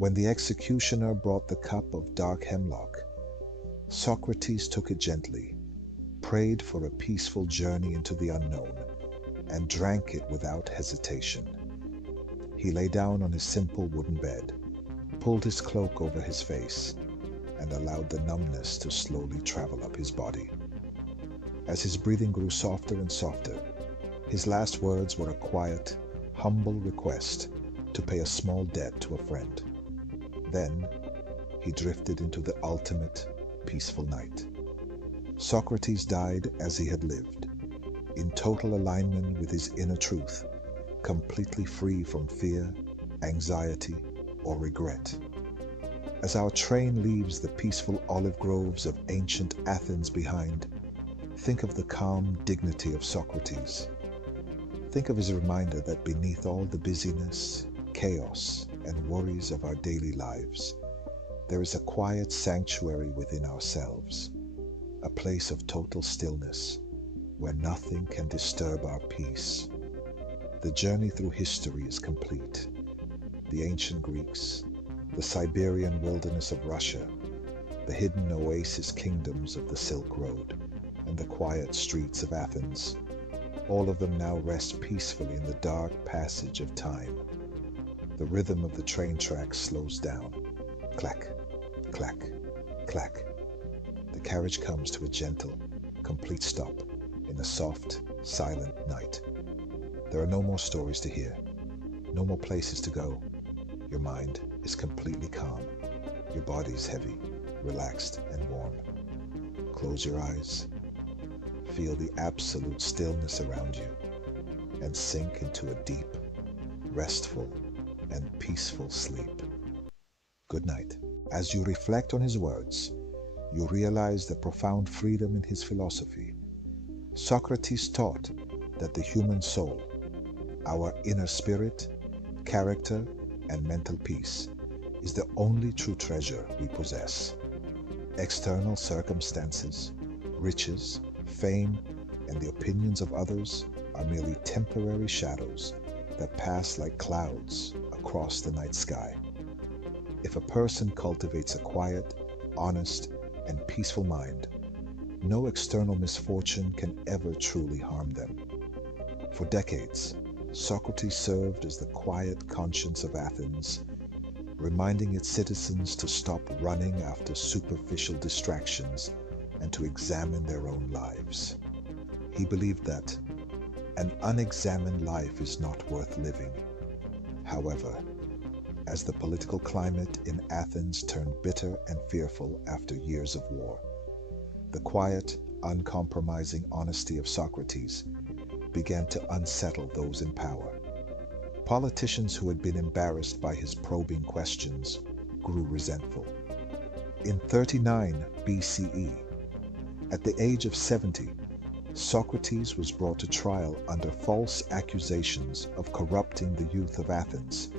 When the executioner brought the cup of dark hemlock, Socrates took it gently, prayed for a peaceful journey into the unknown, and drank it without hesitation. He lay down on his simple wooden bed, pulled his cloak over his face, and allowed the numbness to slowly travel up his body. As his breathing grew softer and softer, his last words were a quiet, humble request to pay a small debt to a friend. Then he drifted into the ultimate, peaceful night. Socrates died as he had lived, in total alignment with his inner truth, completely free from fear, anxiety, or regret. As our train leaves the peaceful olive groves of ancient Athens behind, think of the calm dignity of Socrates. Think of his reminder that beneath all the busyness, chaos, and worries of our daily lives, there is a quiet sanctuary within ourselves, a place of total stillness where nothing can disturb our peace. The journey through history is complete. The ancient Greeks, the Siberian wilderness of Russia, the hidden oasis kingdoms of the Silk Road, and the quiet streets of Athens, all of them now rest peacefully in the dark passage of time. The rhythm of the train tracks slows down. Clack, clack, clack. The carriage comes to a gentle, complete stop in a soft, silent night. There are no more stories to hear, no more places to go. Your mind is completely calm. Your body is heavy, relaxed, and warm. Close your eyes. Feel the absolute stillness around you and sink into a deep, restful, and peaceful sleep. Good night. As you reflect on his words, you realize the profound freedom in his philosophy. Socrates taught that the human soul, our inner spirit, character, and mental peace, is the only true treasure we possess. External circumstances, riches, fame, and the opinions of others are merely temporary shadows that pass like clouds across the night sky. If a person cultivates a quiet, honest, and peaceful mind, no external misfortune can ever truly harm them. For decades, Socrates served as the quiet conscience of Athens, reminding its citizens to stop running after superficial distractions and to examine their own lives. He believed that an unexamined life is not worth living. However, as the political climate in Athens turned bitter and fearful after years of war, the quiet, uncompromising honesty of Socrates began to unsettle those in power. Politicians who had been embarrassed by his probing questions grew resentful. In 39 BCE, at the age of 70, Socrates was brought to trial under false accusations of corrupting the youth of Athens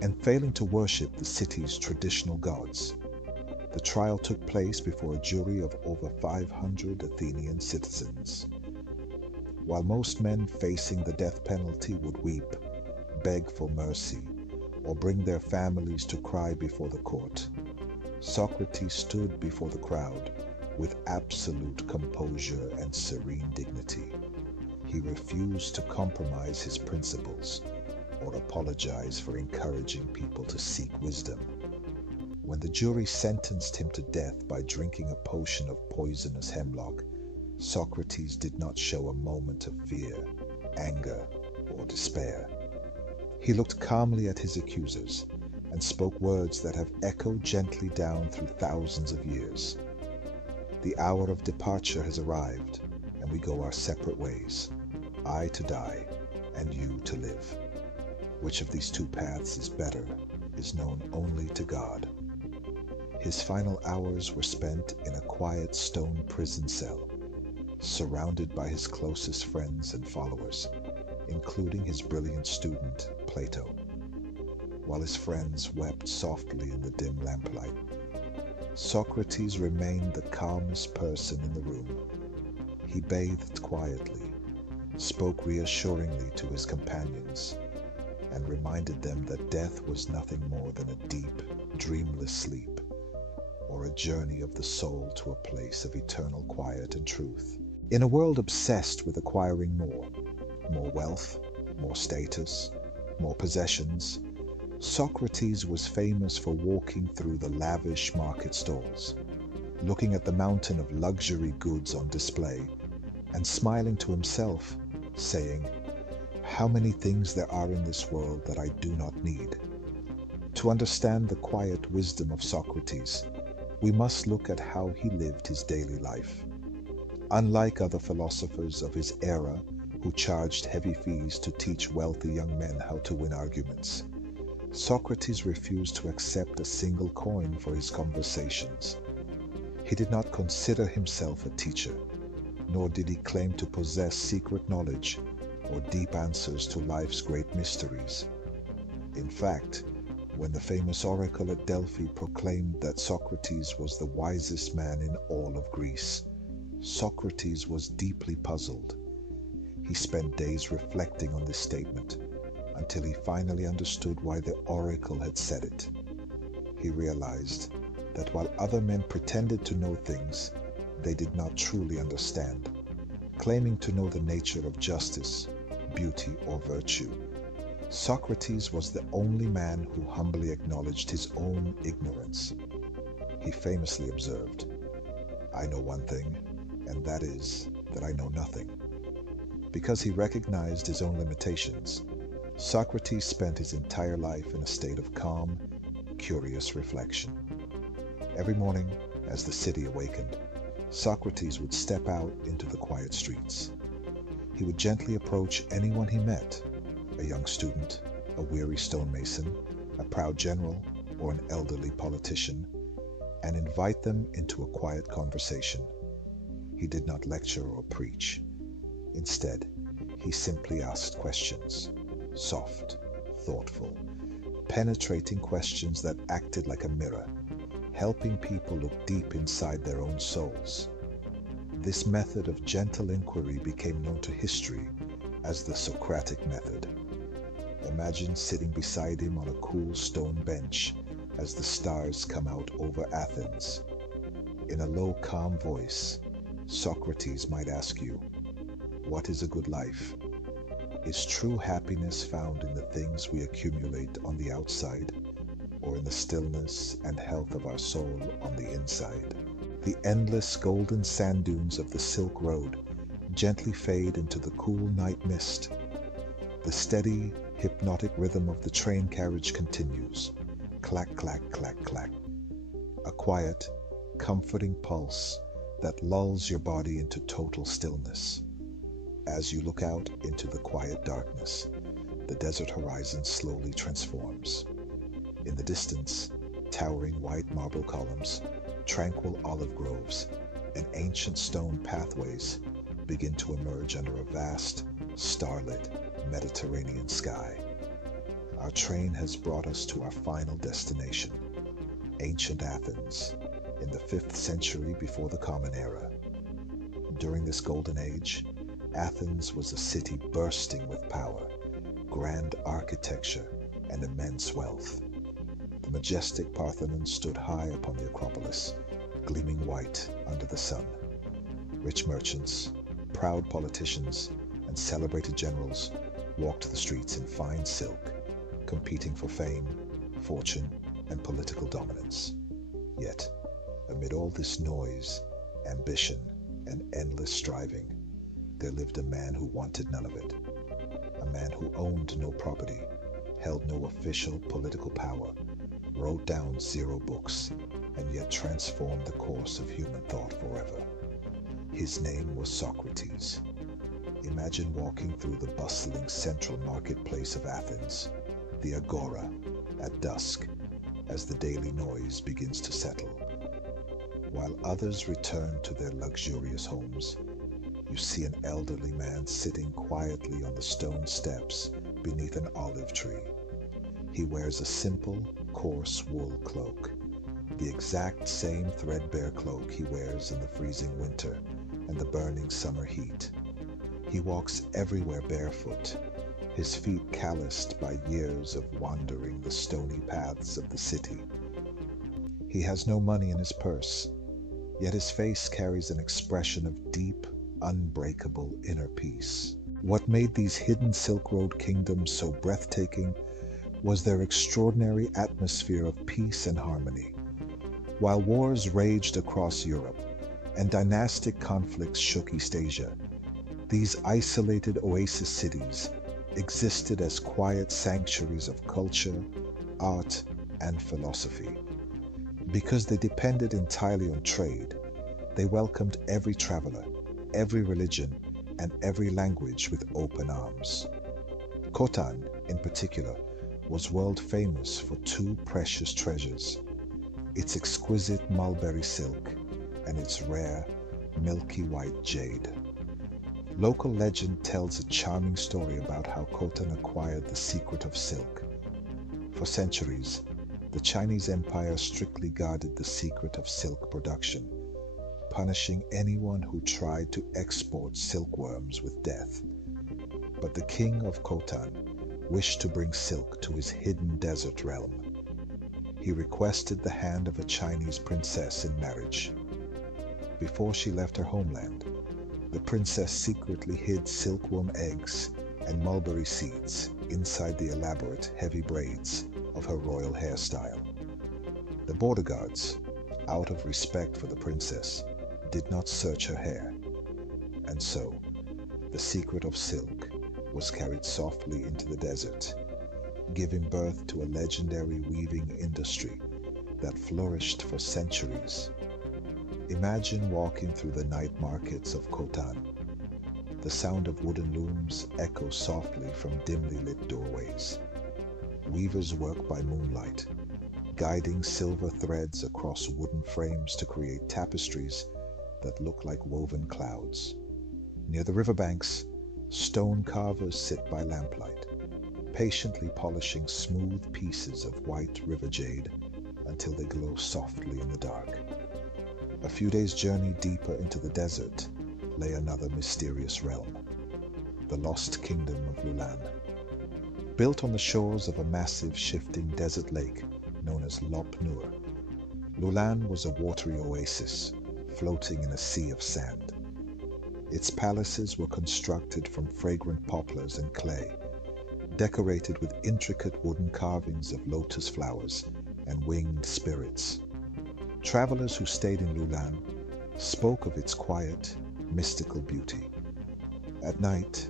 and failing to worship the city's traditional gods. The trial took place before a jury of over 500 Athenian citizens. While most men facing the death penalty would weep, beg for mercy, or bring their families to cry before the court, Socrates stood before the crowd with absolute composure and serene dignity. He refused to compromise his principles or apologize for encouraging people to seek wisdom. When the jury sentenced him to death by drinking a potion of poisonous hemlock, Socrates did not show a moment of fear, anger, or despair. He looked calmly at his accusers and spoke words that have echoed gently down through thousands of years. The hour of departure has arrived, and we go our separate ways, I to die, and you to live. Which of these two paths is better is known only to God. His final hours were spent in a quiet stone prison cell, surrounded by his closest friends and followers, including his brilliant student, Plato. While his friends wept softly in the dim lamplight, Socrates remained the calmest person in the room. He bathed quietly, spoke reassuringly to his companions, and reminded them that death was nothing more than a deep, dreamless sleep, or a journey of the soul to a place of eternal quiet and truth. In a world obsessed with acquiring more wealth, more status, more possessions, Socrates was famous for walking through the lavish market stalls, looking at the mountain of luxury goods on display, and smiling to himself, saying, "How many things there are in this world that I do not need." To understand the quiet wisdom of Socrates, we must look at how he lived his daily life. Unlike other philosophers of his era who charged heavy fees to teach wealthy young men how to win arguments, Socrates refused to accept a single coin for his conversations. He did not consider himself a teacher, nor did he claim to possess secret knowledge or deep answers to life's great mysteries. In fact, when the famous oracle at Delphi proclaimed that Socrates was the wisest man in all of Greece, Socrates was deeply puzzled. He spent days reflecting on this statement until he finally understood why the oracle had said it. He realized that while other men pretended to know things, they did not truly understand, claiming to know the nature of justice, beauty, or virtue. Socrates was the only man who humbly acknowledged his own ignorance. He famously observed, "I know one thing, and that is that I know nothing." Because he recognized his own limitations, Socrates spent his entire life in a state of calm, curious reflection. Every morning, as the city awakened, Socrates would step out into the quiet streets. He would gently approach anyone he met, a young student, a weary stonemason, a proud general, or an elderly politician, and invite them into a quiet conversation. He did not lecture or preach. Instead, he simply asked questions, soft, thoughtful, penetrating questions that acted like a mirror, helping people look deep inside their own souls. This method of gentle inquiry became known to history as the Socratic method. Imagine sitting beside him on a cool stone bench as the stars come out over Athens. In a low, calm voice, Socrates might ask you, "What is a good life? Is true happiness found in the things we accumulate on the outside, or in the stillness and health of our soul on the inside?" The endless golden sand dunes of the Silk Road gently fade into the cool night mist. The steady, hypnotic rhythm of the train carriage continues. Clack, clack, clack, clack. A quiet, comforting pulse that lulls your body into total stillness. As you look out into the quiet darkness, the desert horizon slowly transforms. In the distance, towering white marble columns, tranquil olive groves, and ancient stone pathways begin to emerge under a vast, starlit Mediterranean sky. Our train has brought us to our final destination, ancient Athens, in the 5th century before the Common Era. During this golden age, Athens was a city bursting with power, grand architecture, and immense wealth. The majestic Parthenon stood high upon the Acropolis, gleaming white under the sun. Rich merchants, proud politicians, and celebrated generals walked the streets in fine silk, competing for fame, fortune, and political dominance. Yet, amid all this noise, ambition, and endless striving, there lived a man who wanted none of it. A man who owned no property, held no official political power, wrote down 0 books, and yet transformed the course of human thought forever. His name was Socrates. Imagine walking through the bustling central marketplace of Athens, the Agora, at dusk, as the daily noise begins to settle. While others return to their luxurious homes, you see an elderly man sitting quietly on the stone steps beneath an olive tree. He wears a simple, coarse wool cloak, the exact same threadbare cloak he wears in the freezing winter and the burning summer heat. He walks everywhere barefoot, his feet calloused by years of wandering the stony paths of the city, He has no money in his purse, yet his face carries an expression of deep, unbreakable inner peace. What made these hidden Silk Road kingdoms so breathtaking was their extraordinary atmosphere of peace and harmony. While wars raged across Europe and dynastic conflicts shook East Asia, these isolated oasis cities existed as quiet sanctuaries of culture, art, and philosophy. Because they depended entirely on trade, they welcomed every traveler, every religion, and every language with open arms. Khotan, in particular, was world famous for two precious treasures: its exquisite mulberry silk and its rare, milky white jade. Local legend tells a charming story about how Khotan acquired the secret of silk. For centuries, the Chinese Empire strictly guarded the secret of silk production, punishing anyone who tried to export silkworms with death. But the king of Khotan wished to bring silk to his hidden desert realm. He requested the hand of a Chinese princess in marriage. Before she left her homeland, the princess secretly hid silkworm eggs and mulberry seeds inside the elaborate, heavy braids of her royal hairstyle. The border guards, out of respect for the princess, did not search her hair, and so the secret of silk was carried softly into the desert, giving birth to a legendary weaving industry that flourished for centuries. Imagine walking through the night markets of Khotan. The sound of wooden looms echoes softly from dimly lit doorways. Weavers work by moonlight, guiding silver threads across wooden frames to create tapestries that look like woven clouds. Near the riverbanks, stone carvers sit by lamplight, patiently polishing smooth pieces of white river jade until they glow softly in the dark. A few days' journey deeper into the desert lay another mysterious realm, the lost kingdom of Lulan. Built on the shores of a massive shifting desert lake known as Lop Nur, Lulan was a watery oasis floating in a sea of sand. Its palaces were constructed from fragrant poplars and clay, decorated with intricate wooden carvings of lotus flowers and winged spirits. Travelers who stayed in Lulan spoke of its quiet, mystical beauty. At night,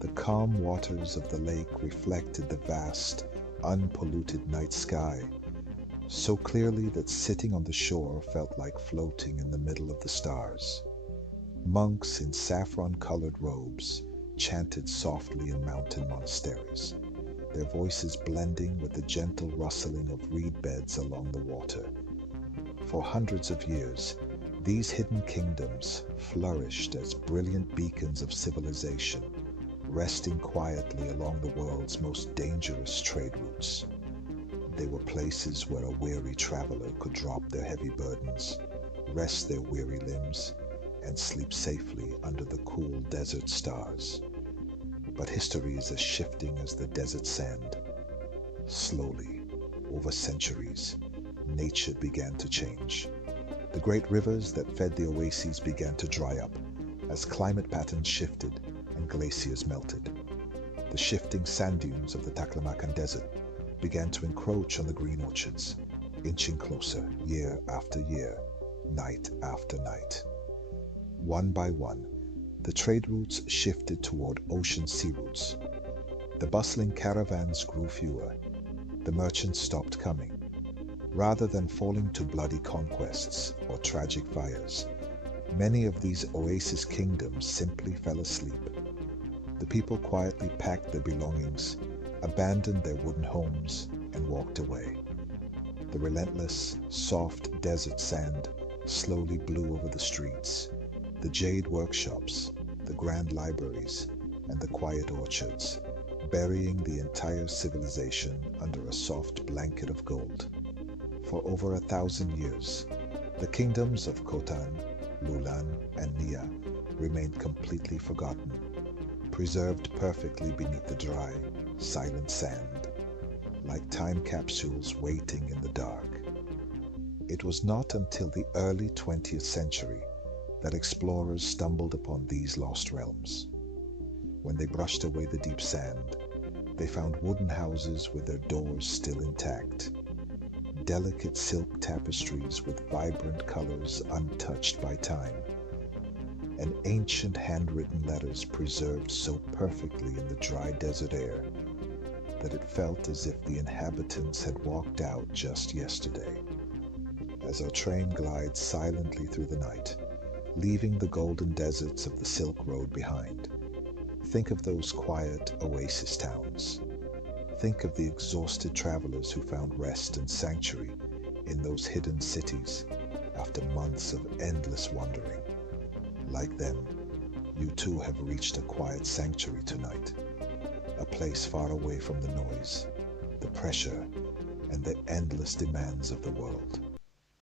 the calm waters of the lake reflected the vast, unpolluted night sky so clearly that sitting on the shore felt like floating in the middle of the stars. Monks in saffron-colored robes chanted softly in mountain monasteries, their voices blending with the gentle rustling of reed beds along the water. For hundreds of years, these hidden kingdoms flourished as brilliant beacons of civilization, resting quietly along the world's most dangerous trade routes. They were places where a weary traveler could drop their heavy burdens, rest their weary limbs, and sleep safely under the cool desert stars. But history is as shifting as the desert sand. Slowly, over centuries, nature began to change. The great rivers that fed the oases began to dry up as climate patterns shifted and glaciers melted. The shifting sand dunes of the Taklamakan Desert began to encroach on the green orchards, inching closer year after year, night after night. One by one, the trade routes shifted toward ocean sea routes. The bustling caravans grew fewer. The merchants stopped coming. Rather than falling to bloody conquests or tragic fires, many of these oasis kingdoms simply fell asleep. The people quietly packed their belongings, abandoned their wooden homes, and walked away. The relentless, soft desert sand slowly blew over the streets, the jade workshops, the grand libraries, and the quiet orchards, burying the entire civilization under a soft blanket of gold. For over 1,000 years, the kingdoms of Khotan, Lulan, and Nia remained completely forgotten, preserved perfectly beneath the dry, silent sand, like time capsules waiting in the dark. It was not until the early 20th century that explorers stumbled upon these lost realms. When they brushed away the deep sand, they found wooden houses with their doors still intact, delicate silk tapestries with vibrant colors untouched by time, and ancient handwritten letters preserved so perfectly in the dry desert air that it felt as if the inhabitants had walked out just yesterday. As our train glides silently through the night, leaving the golden deserts of the Silk Road behind, think of those quiet oasis towns. Think of the exhausted travelers who found rest and sanctuary in those hidden cities after months of endless wandering. Like them, you too have reached a quiet sanctuary tonight, a place far away from the noise, the pressure, and the endless demands of the world.